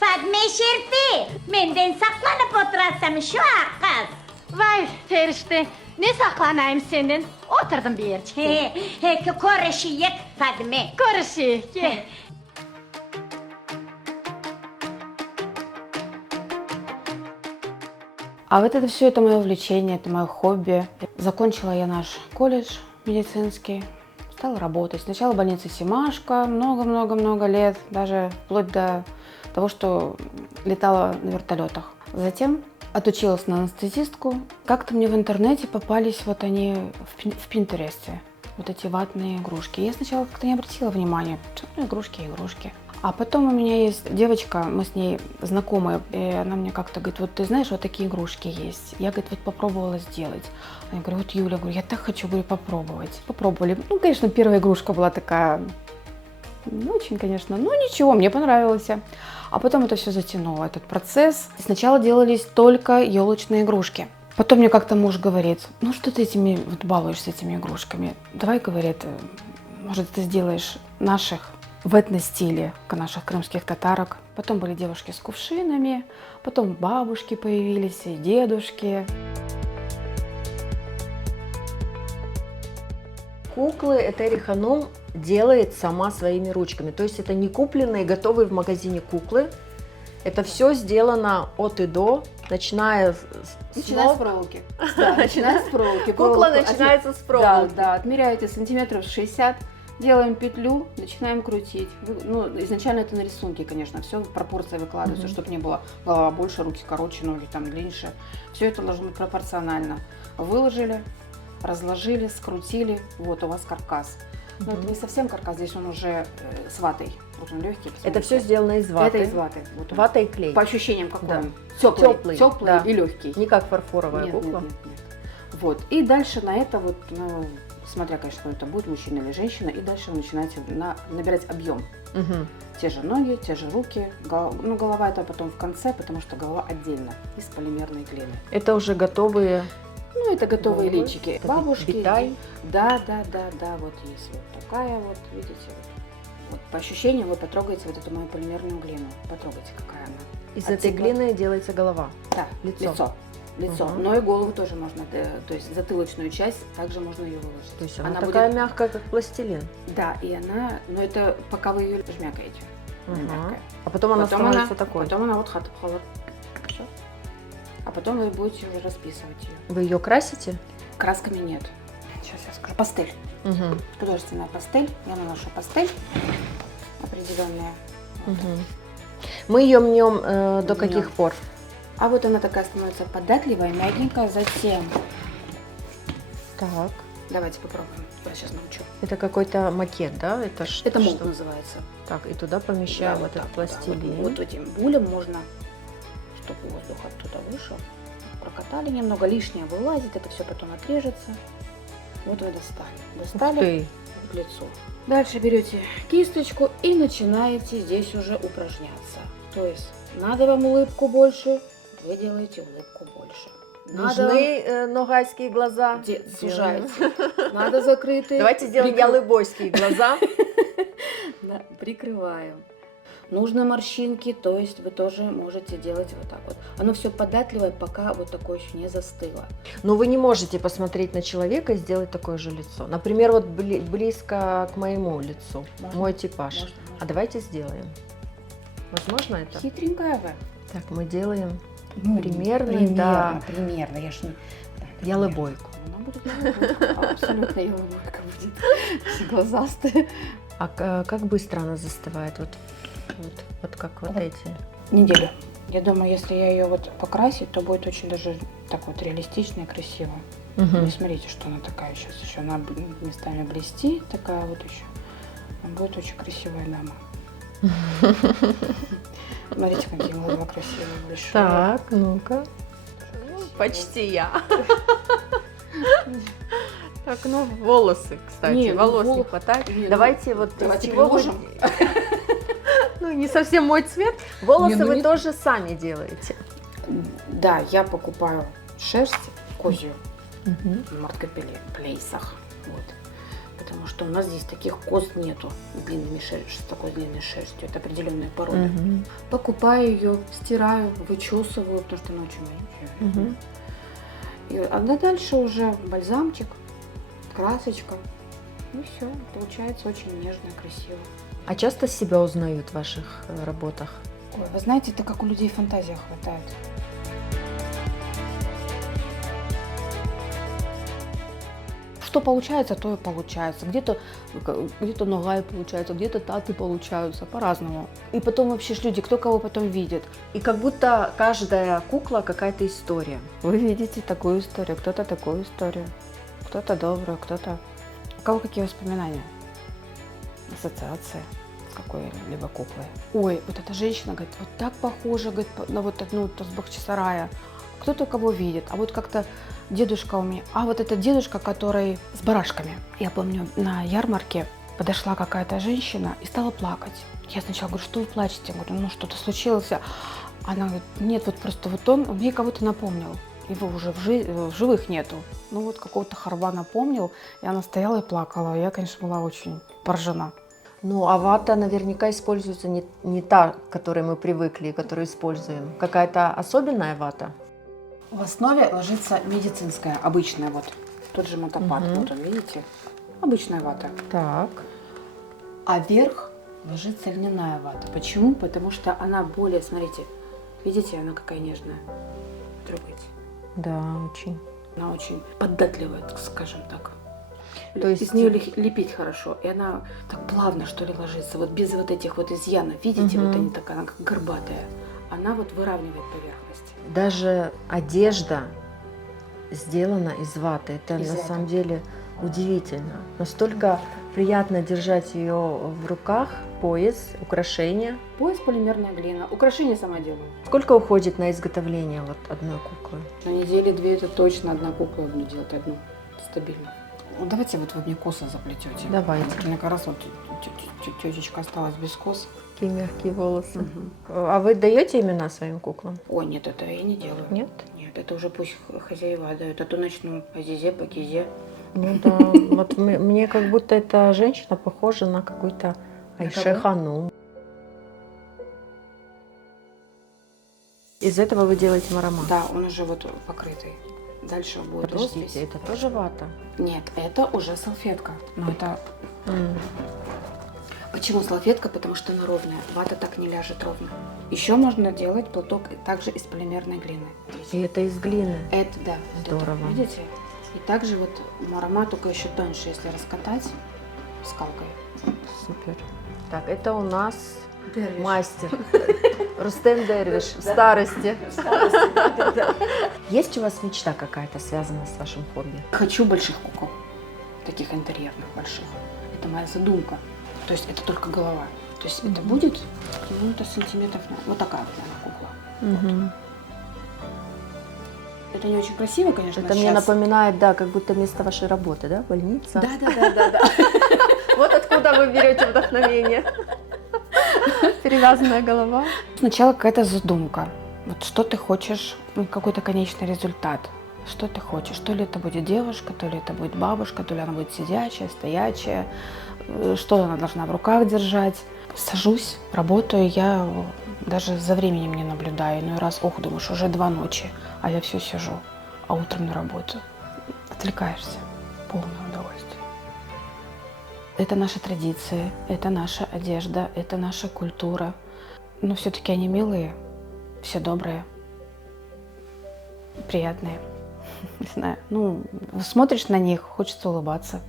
Fatma Şerfi, menden saklanıp oturasam şu kız. Vay Ferişte, ne saklanayım senin? Oturdum bir yercik. Konuşuyuk Fatma. Görüşürüz. Gel. А вот это все, это мое увлечение, это мое хобби. Закончила я наш колледж медицинский, стала работать. Сначала в больнице Семашко, много-много-много лет, даже вплоть до того, что летала на вертолетах. Затем отучилась на анестезистку. Как-то мне в интернете попались вот они в Пинтересте, вот эти ватные игрушки. Я сначала как-то не обратила внимания, ну, игрушки. А потом у меня есть девочка, мы с ней знакомы, и она мне как-то говорит, вот ты знаешь, вот такие игрушки есть. Я, говорит, вот попробовала сделать. Я говорю, вот Юля, говорю, я так хочу, говорю, попробовать. Попробовали. Ну, конечно, первая игрушка была такая, ну, очень, конечно, ну, ничего, мне понравилось. А потом это все затянуло, этот процесс. Сначала делались только елочные игрушки. Потом мне как-то муж говорит, ну, что ты этими, вот балуешься этими игрушками? Давай, говорит, может, ты сделаешь наших в этно-стиле наших крымских татарок. Потом были девушки с кувшинами, потом бабушки появились и дедушки. Куклы Этери Ханум делает сама своими ручками. То есть это не купленные, готовые в магазине куклы. Это все сделано от и до, начиная с ног. проволоки. Да, начиная с проволоки. Кукла начинается с проволоки. Да, отмеряете сантиметров 60, делаем петлю, начинаем крутить. Ну, изначально это на рисунке, конечно, все в пропорции выкладывается, чтобы не было голова больше, руки короче, ноги там длиннее. Все это должно быть пропорционально. Выложили, разложили, скрутили, вот у вас каркас. Но это не совсем каркас, здесь он уже с ватой. Вот он легкий. Это все сделано из ваты. Это из ваты. Вот он. Вата и клей. По ощущениям какой Да. он? Теплый да. и легкий. Не как фарфоровая Нет, кукла. нет. Вот. И дальше на это вот, ну, смотря, конечно, кто это будет, мужчина или женщина, и дальше вы начинаете набирать объем. Мгм. Те же ноги, те же руки. Ну, голова это потом в конце, потому что голова отдельно, из полимерной глины. Это уже готовые. Ну, это готовые Головы. личики. Это Бабушки. битай. Да, вот есть вот такая вот, видите, вот по ощущениям вы потрогаете вот эту мою полимерную глину. Потрогайте, какая она. Из От этой тепла. глины делается голова. Да, Лицо. лицо. Мгм. Но и голову тоже можно, то есть затылочную часть также можно ее выложить. То есть она, будет- такая мягкая, как пластилин. Да, и она, но это пока вы ее жмякаете. Она Ага. мягкая. А потом она становится такой. Потом она вот хатып-халат. Всё. А потом вы будете уже расписывать ее. Вы ее красите? Красками нет. Сейчас я скажу. Пастель. Угу. Художественная пастель. Я наношу пастель определенная. Угу. Мы ее мнем до Мнем. каких пор? А вот она такая становится податливая, мягенькая. Затем, Так. давайте попробуем. Я сейчас научу. Это какой-то макет, да? Это что? Это молд называется. Так, и туда помещаем Да, этот так, да. пластилин. Вот этим булем можно, чтобы воздух оттуда вышел. Прокатали немного, лишнее вылазит, это все потом отрежется. Вот вы достали. Ух Достали ты. к лицу. Дальше берете кисточку и начинаете здесь уже упражняться. То есть надо вам улыбку больше, вы делаете улыбку больше. Надо Нужны ногайские глаза. сужать. Надо закрытые. Давайте сделаем ялыбойские глаза. Да, прикрываем. Нужно морщинки, то есть вы тоже можете делать вот так вот. Оно все податливое, пока вот такое еще не застыло. Но вы не можете посмотреть на человека и сделать такое же лицо. Например, вот близко к моему лицу, Можно. мой типаж. Можно. А давайте сделаем. Возможно это? Хитренькая вы. Так, мы делаем Ну, примерно, да. примерно. Я ж не... Да, примерно. ялыбойку. Она будет ялыбойка. Абсолютно ялыбойка будет. Все глазастые. А как быстро она застывает? Вот как вот эти. Неделю. Я думаю, если я ее вот покрасить, то будет очень даже так вот реалистично и красиво. Мгм. Не смотрите, что она такая сейчас еще. Она местами блестит, такая вот еще. Она будет очень красивая дама. Смотрите, какие глаза красивые, большие. Так, ну-ка. Почти я. Так, ну волосы, кстати, Не, ну, волос не волос- хватает. не, ну, Давайте вот давайте из чего вы- приложим. Ну, не совсем мой цвет. Волосы Не, ну, вы не- тоже сами делаете. Да, я покупаю шерсть козью в маркетплейсах. Вот. потому что у нас здесь таких коз нету с такой длинной шерстью. Это определенная порода. Мгм. Покупаю ее, стираю, вычесываю, потому что она очень маленькая. Мгм. А дальше уже бальзамчик, красочка. И все, получается очень нежно, красиво. А часто себя узнают в ваших работах? Ой, вы знаете, это как у людей фантазия хватает. Что получается, то и получается. Где-то нога и получается, где-то таты получаются, по-разному. И потом вообще ж люди, кто кого потом видит. И как будто каждая кукла какая-то история. Вы видите такую историю, кто-то такую историю. Кто-то добрую, кто-то... У кого какие воспоминания? Ассоциации с какой-либо куклой. Ой, вот эта женщина, говорит, вот так похожа, говорит, на вот одну с Бахчисарая. Кто-то кого видит. А вот как-то дедушка у меня. А вот это дедушка, который с барашками. Я помню, на ярмарке подошла какая-то женщина и стала плакать. Я сначала говорю, что вы плачете? Я говорю, ну что-то случилось. Она говорит, нет, вот просто вот он мне кого-то напомнил. Его уже в живых нету. Ну вот какого-то хорба напомнил. И она стояла и плакала. Я, конечно, была очень поражена. Ну, а вата наверняка используется не та, к которой мы привыкли, которую используем. Какая-то особенная вата? В основе ложится медицинская, обычная вот. Тот же мотопад, Мгм. вот он, видите? Обычная вата. Так. А вверх ложится льняная вата. Почему? Потому что она более, смотрите, видите, она какая нежная. Трогайте. Да, очень. Она очень податливая, скажем так. То есть- из нее лепить хорошо. И она так плавно, что ли, ложится. Вот без вот этих вот изъянов. Видите, Мгм. вот они такая, она как горбатая. Она вот выравнивает поверхность. Даже одежда сделана из ваты. Это Из на ваты. самом деле удивительно. Настолько приятно держать ее в руках, пояс, украшения. Пояс полимерная глина. Украшения сама делаю. Сколько уходит на изготовление вот одной куклы? На неделе две это точно одна кукла я буду делать, одну. Стабильно. Ну, давайте вот вы мне косы заплетете. Давайте. У меня как раз вот тетечка осталась без кос. Такие мягкие волосы. А вы даете имена своим куклам? Ой, нет, это я не делаю. Нет? Нет, это уже пусть хозяева дают. А то начну по зизе, по кизе. Ну да. Вот мне как будто эта женщина похожа на какую-то Айше кого? Ханум. Из этого вы делаете марамат? Да, он уже вот покрытый. Дальше будет роспись. Подождите, это тоже вата? Нет, это уже салфетка. Но это... М. Почему салфетка? Потому что она ровная. Вата так не ляжет ровно. Еще можно делать платок также из полимерной глины. И это из глины. Это, да. вот это, Здорово. видите? И также вот марамат только еще тоньше, если раскатать скалкой. Супер. Так, это у нас Дервиш. мастер. Рустем Дервиш в старости. Есть у вас мечта какая-то, связанная с вашим хобби? Хочу больших кукол. Таких интерьерных больших. Это моя задумка. То есть это только голова. То есть это будет, ну, это сантиметров, вот такая вот, наверное, кукла. Мгм. Это не очень красиво, конечно. Это мне сейчас. напоминает, да, как будто место вашей работы, да? Больница. Да. Вот откуда вы берете вдохновение. Перевязанная голова. Сначала какая-то задумка. Вот что ты хочешь, какой-то конечный результат. Что ты хочешь? То ли это будет девушка, то ли это будет бабушка, то ли она будет сидячая, стоячая. Что она должна в руках держать. Сажусь, работаю, я даже за временем не наблюдаю. Иной раз, думаешь, уже 2 ночи, а я все сижу, а утром на работу. Отвлекаешься. Полное удовольствие. Это наши традиции, это наша одежда, это наша культура. Но все-таки они милые, все добрые, приятные. Не знаю, смотришь на них, хочется улыбаться.